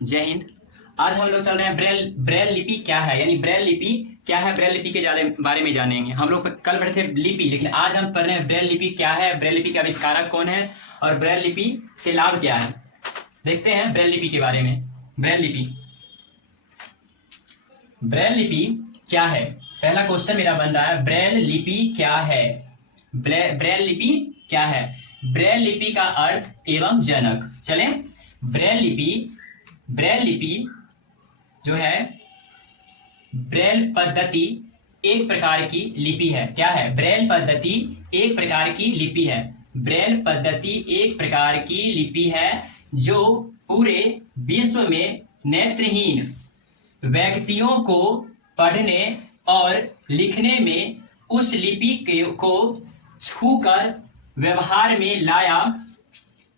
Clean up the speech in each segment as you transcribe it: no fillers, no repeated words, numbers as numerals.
जय हिंद। आज हम लोग चल रहे हैं ब्रेल लिपि क्या है, यानी ब्रेल लिपि क्या है, ब्रेल लिपि के बारे में जानेंगे। हम लोग कल पढ़े थे लिपि, लेकिन आज हम पढ़ रहे हैं ब्रेल लिपि क्या है, ब्रेल लिपि के आविष्कारक कौन है और ब्रेल लिपि से लाभ क्या है। देखते हैं ब्रेल लिपि के बारे में। ब्रेल लिपि क्या है, पहला क्वेश्चन मेरा बन रहा है, ब्रेल लिपि क्या है। ब्रेल लिपि क्या है, ब्रेल लिपि का अर्थ एवं जनक। चलें, ब्रेल लिपि जो है, ब्रेल पद्धति एक प्रकार की लिपि है। क्या है, ब्रेल पद्धति एक प्रकार की लिपि है। ब्रेल पद्धति एक प्रकार की लिपि है जो पूरे विश्व में नेत्रहीन व्यक्तियों को पढ़ने और लिखने में उस लिपि को छूकर व्यवहार में लाया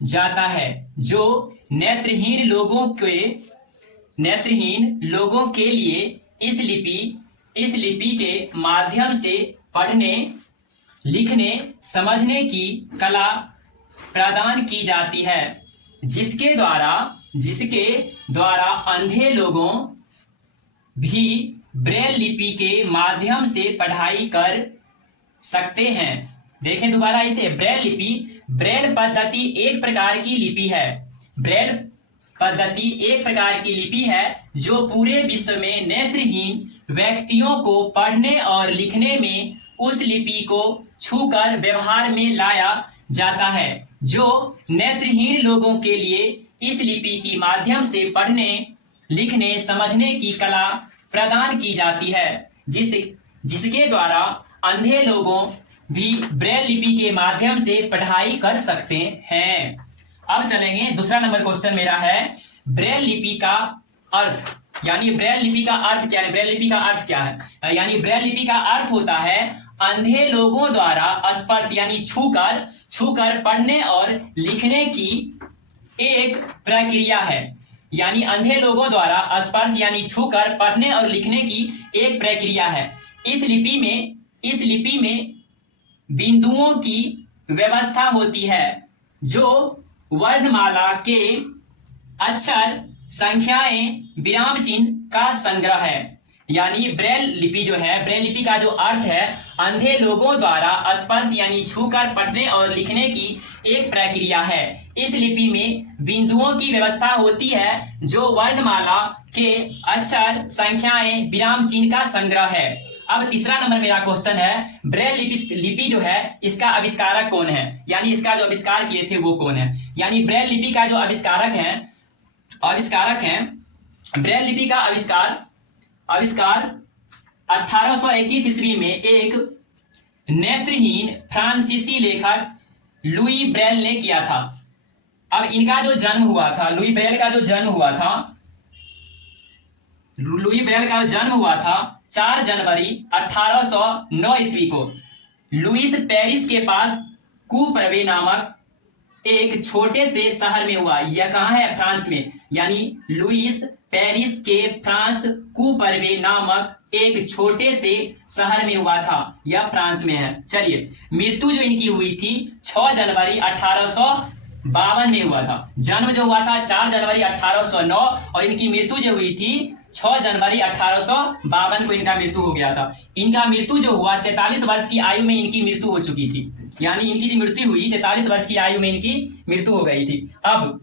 जाता है, जो नेत्रहीन लोगों के लिए इस लिपि के माध्यम से पढ़ने, लिखने, समझने की कला प्रदान की जाती है, जिसके द्वारा अंधे लोगों भी ब्रेल लिपि के माध्यम से पढ़ाई कर सकते हैं। देखें दोबारा इसे, ब्रेल पद्धति एक प्रकार की लिपि है। ब्रेल पद्धति एक प्रकार की लिपि है जो पूरे विश्व में नेत्रहीन व्यक्तियों को पढ़ने और लिखने में उस लिपि को छूकर व्यवहार में लाया जाता है, जो नेत्रहीन लोगों के लिए इस लिपि की माध्यम से पढ़ने, लिखने, समझने की कला प्रदान की जाती है, जिसके द्वारा अंधे लोगों भी ब्रेल लिपि के माध्यम से पढ़ाई कर सकते हैं। अब चलेंगे, दूसरा नंबर क्वेश्चन मेरा है, ब्रेल लिपि का अर्थ, यानी ब्रेल लिपि का अर्थ क्या है। ब्रेल लिपि का अर्थ क्या है, यानी ब्रेल लिपि का अर्थ होता है अंधे लोगों द्वारा स्पर्श यानी छूकर पढ़ने और लिखने की एक प्रक्रिया है। यानी अंधे लोगों द्वारा स्पर्श यानी छूकर पढ़ने और लिखने की एक प्रक्रिया है। इस लिपि में बिंदुओं की व्यवस्था होती है, जो वर्णमाला के अक्षर, संख्याएं, विराम चिन्ह का संग्रह है। यानी ब्रेल लिपि जो है, ब्रेल लिपि का जो अर्थ है, अंधे लोगों द्वारा स्पर्श यानी छूकर पढ़ने और लिखने की एक प्रक्रिया है। इस लिपि में बिंदुओं की व्यवस्था होती है, जो वर्णमाला के अक्षर, संख्याएं, विराम चिन्ह का संग्रह है। अब तीसरा नंबर मेरा क्वेश्चन है, ब्रेल लिपि जो है, इसका आविष्कारक कौन है, यानी इसका जो आविष्कार किए थे वो कौन है। यानी ब्रेल लिपि का जो आविष्कारक हैं, ब्रेल लिपि का आविष्कार 1821 ईस्वी में एक नेत्रहीन फ्रांसीसी लेखक लुई ब्रेल ने किया था। अब इनका जो जन्म हुआ था, लुई ब्रेल का जो जन्म हुआ था 4 जनवरी 1809 ईस्वी को लुईस पेरिस के पास कुप्रवे नामक एक छोटे से शहर में हुआ। यह कहाँ है, फ्रांस में। यानी लुईस पेरिस के फ्रांस कुप्रवे नामक एक छोटे से शहर में हुआ था, यह फ्रांस में है। चलिए, मृत्यु जो इनकी हुई थी 6 जनवरी 1852 में हुआ था। जन्म जो हुआ था 4 जनवरी 1809 और इनकी मृत्यु जो हुई थी 6 जनवरी 1852 को इनका मृत्यु हो गया था। इनका मृत्यु जो हुआ 43 वर्ष की आयु में इनकी मृत्यु हो चुकी थी। यानी इनकी जो मृत्यु हुई 43 वर्ष की आयु में इनकी मृत्यु हो गई थी। अब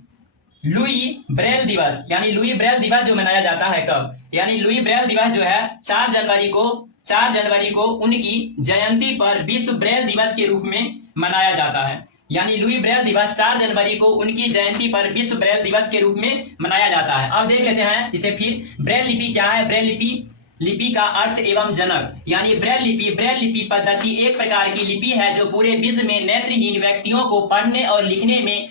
लुई ब्रेल दिवस, यानी लुई ब्रेल दिवस जो मनाया जाता है कब, यानी लुई ब्रेल दिवस जो है 4 जनवरी को उनकी जयंती पर विश्व ब्रेल दिवस के रूप में मनाया जाता है। यानी लुई ब्रेल दिवस 4 जनवरी को उनकी जयंती पर विश्व ब्रेल दिवस के रूप में मनाया जाता है। अब देख लेते हैं इसे फिर, ब्रेल लिपि क्या है। ब्रेल लिपि का अर्थ एवं जनक, यानी ब्रेल लिपि पद्धति एक प्रकार की लिपि है जो पूरे विश्व में नेत्रहीन व्यक्तियों को पढ़ने और लिखने में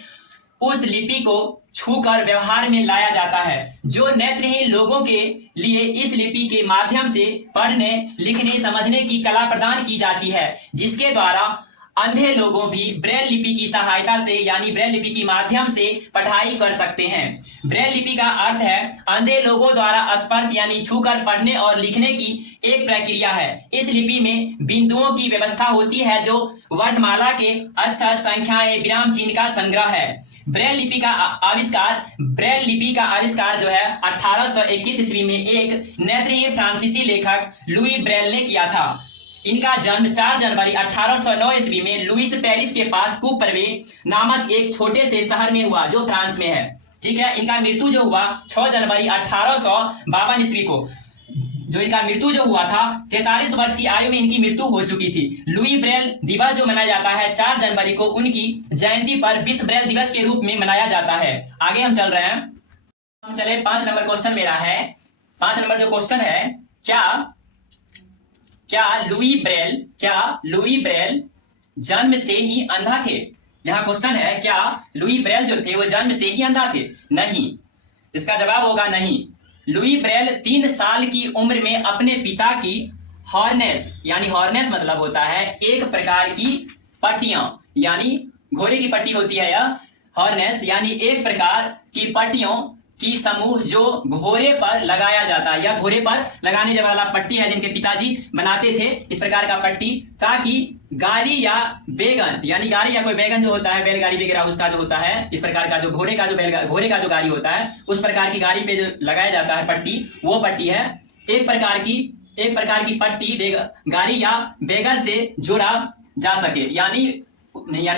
उस लिपि को छूकर व्यवहार में लाया जाता है, जो नेत्रहीन लोगों के लिए इस लिपि के माध्यम से पढ़ने, लिखने, समझने की कला प्रदान की जाती है, जिसके द्वारा अंधे लोगों भी ब्रेल लिपि की सहायता से, यानी ब्रेल लिपि के माध्यम से पढ़ाई कर सकते हैं। ब्रेल लिपि का अर्थ है अंधे लोगों द्वारा स्पर्श यानी छूकर पढ़ने और लिखने की एक प्रक्रिया है। इस लिपि में बिंदुओं की व्यवस्था होती है, जो वर्णमाला के अक्षर, संख्याएं, विराम चिन्ह का संग्रह है। ब्रेल लिपि का आविष्कार जो है 1821 ईस्वी में एक नेत्रहीन फ्रांसीसी लेखक लुई ब्रेल ने किया था। इनका जन्म 4 जनवरी 1809 ईस्वी में लुइस पेरिस के पास कुपर्वे नामक एक छोटे से शहर में हुआ, जो फ्रांस में है। ठीक है। इनका मृत्यु जो हुआ 6 जनवरी 1852 ईस्वी को, जो इनका मृत्यु जो हुआ था 43 वर्ष की आयु में इनकी मृत्यु हो चुकी थी। लुई ब्रेल दिवस जो मनाया जाता है 4 जनवरी को उनकी जयंती पर विश्व ब्रेल दिवस के रूप में मनाया जाता है। आगे हम चल रहे हैं, हम चले 5 नंबर क्वेश्चन मेरा है। 5 नंबर जो क्वेश्चन है, क्या लुई ब्रेल जन्म से ही अंधा थे? यहाँ क्वेश्चन है, क्या लुई ब्रेल जो थे वो जन्म से ही अंधा थे? नहीं, इसका जवाब होगा नहीं। लुई ब्रेल 3 साल की उम्र में अपने पिता की हॉर्नेस, यानी हॉर्नेस मतलब होता है एक प्रकार की पट्टियां, यानी घोड़े की पट्टी होती है यह हॉर्नेस, यानी एक प्रकार की पट्टियों की समूह जो घोड़े पर लगाया जाता है। यह घोड़े पर लगाने वाला पट्टी है जिनके पिताजी बनाते थे, इस प्रकार का पट्टी, ताकि गाड़ी या बैगन, यानी गाड़ी या कोई बैगन जो होता है, बैलगाड़ी वगैरह उसका जो होता है, इस प्रकार का जो घोड़े का जो गाड़ी होता है, उस प्रकार की गाड़ी पे जो लगाया जाता है पट्टी, वो पट्टी है एक प्रकार की पट्टी गाड़ी या बैगन से जोड़ा जा सके, यानी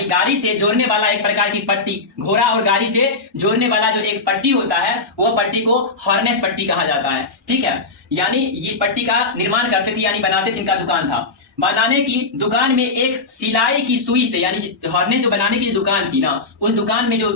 गाड़ी से जोड़ने वाला एक प्रकार की पट्टी, घोड़ा और गाड़ी से जोड़ने वाला जो एक पट्टी होता है वो पट्टी को हॉर्नेस पट्टी कहा जाता है। ठीक है। यानी ये पट्टी का निर्माण करते थे, यानी बनाते थे, इनका दुकान था। बनाने की दुकान में एक सिलाई की सुई से, यानी हॉर्नेस जो बनाने की दुकान थी ना, उस दुकान में जो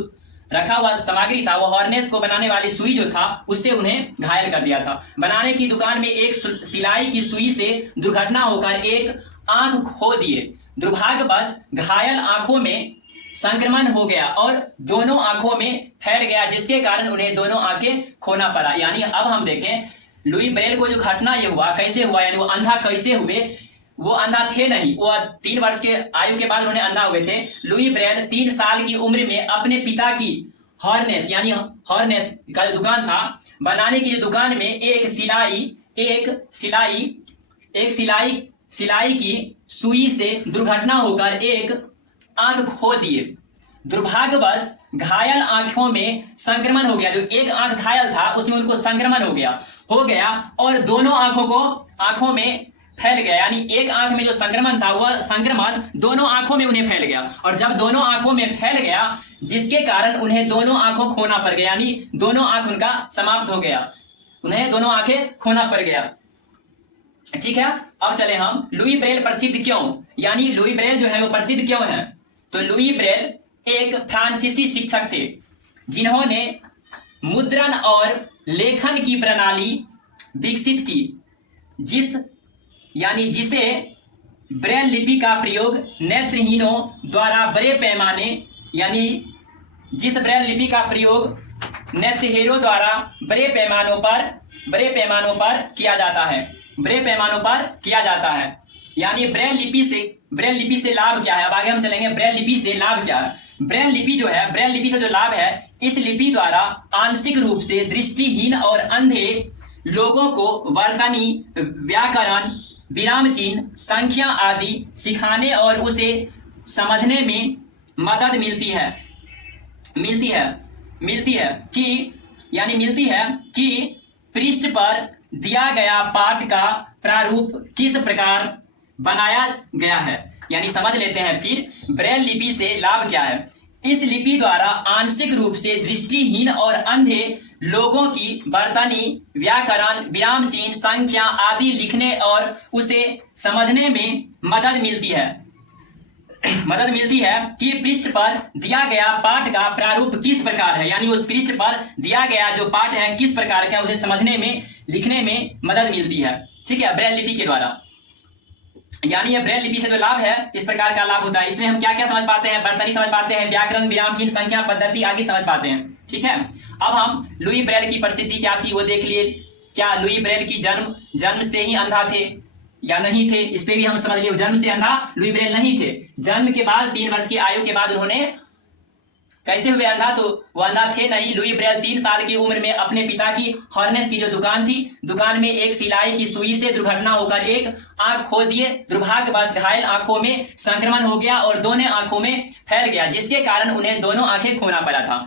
रखा हुआ सामग्री था वो हॉर्नेस को बनाने वाली सुई जो था उससे उन्हें घायल कर दिया था। बनाने की दुकान में एक सिलाई की सुई से दुर्घटना होकर एक आंख खो दिए। दुर्भाग्यवश घायल आंखों में संक्रमण हो गया और दोनों आंखों में फैल गया, जिसके कारण उन्हें दोनों आंखें खोना पड़ा। यानी अब हम देखें लुई ब्रेल को जो घटना ये हुआ कैसे हुआ, यानी वो अंधा कैसे हुए। वो अंधा थे नहीं, वो 3 वर्ष के आयु के बाद उन्होंने अंधा हुए थे। लुई ब्रेल 3 साल की उम्र में अपने पिता की हॉर्नेस, यानी हॉर्नेस का जो दुकान था, बनाने की दुकान में एक सिलाई की सुई से दुर्घटना होकर एक आंख खो दिए। दुर्भाग्यवश घायल आंखों में संक्रमण हो गया, जो एक आंख घायल था उसमें उनको संक्रमण हो गया और दोनों आंखों में फैल गया। यानी एक आंख में जो संक्रमण था वह संक्रमण दोनों आंखों में उन्हें फैल गया, और जब दोनों आंखों में फैल गया जिसके कारण उन्हें दोनों आंखों खोना पड़ गया, यानी दोनों आंख उनका समाप्त हो गया, उन्हें दोनों आंखें खोना पड़ गया। ठीक है। अब चले हम लुई ब्रेल प्रसिद्ध क्यों, यानी लुई ब्रेल जो है वो प्रसिद्ध क्यों है। तो लुई ब्रेल एक फ्रांसीसी शिक्षक थे जिन्होंने मुद्रण और लेखन की प्रणाली विकसित की, जिसे ब्रेल लिपि का प्रयोग नेत्रहीनों द्वारा बड़े पैमाने, यानी जिस ब्रेल लिपि का प्रयोग नेत्रहीनों द्वारा बड़े पैमानों पर किया जाता है। यानी ब्रेल लिपि से लाभ क्या है। अब आगे हम चलेंगे ब्रेल लिपि से लाभ क्या है। ब्रेल लिपि से जो लाभ है, इस लिपि द्वारा आंशिक रूप से दृष्टिहीन और अंधे लोगों को वर्तनी, व्याकरण, विराम चिन्ह, संख्या आदि सिखाने और उसे समझने में मदद मिलती है कि पृष्ठ पर दिया गया पाठ का प्रारूप किस प्रकार बनाया गया है। यानी समझ लेते हैं फिर ब्रेल लिपि से लाभ क्या है। इस लिपि द्वारा आंशिक रूप से दृष्टिहीन और अंधे लोगों की वर्तनी, व्याकरण, विराम चिन्ह, संख्या आदि लिखने और उसे समझने में मदद मिलती है कि पृष्ठ पर दिया गया पाठ का प्रारूप किस प्रकार है। यानी उस पृष्ठ पर दिया गया जो पाठ है किस प्रकार का, उसे समझने में, लिखने में मदद मिलती है। ठीक है, ब्रेल लिपि के द्वारा। यानी ये ब्रेल लिपि से जो लाभ है, इस प्रकार का लाभ होता है। इसमें हम क्या क्या समझ पाते हैं, वर्तनी समझ पाते हैं, व्याकरण, विराम चिन्ह, संख्या पद्धति आदि समझ पाते हैं। ठीक है। अब हम लुई ब्रेल की प्रसिद्धि क्या थी वो देख लिए। क्या लुई ब्रेल की जन्म से ही अंधा थे या नहीं थे, इस पे भी हम समझ लिए। जन्म से अंधा लुई ब्रेल नहीं थे। जन्म के बाद 3 वर्ष की आयु के बाद उन्होंने कैसे हुए अंधा? तो वो अंधा थे नहीं। लुई ब्रेल 3 साल की उम्र में अपने पिता की हार्नेस की जो दुकान थी, दुकान में एक सिलाई की सुई से दुर्घटना होकर एक आंख खो दिए। दुर्भाग्यवश घायल आंखों में संक्रमण हो गया और दोनों आंखों में फैल गया, जिसके कारण उन्हें दोनों आंखें खोना पड़ा था।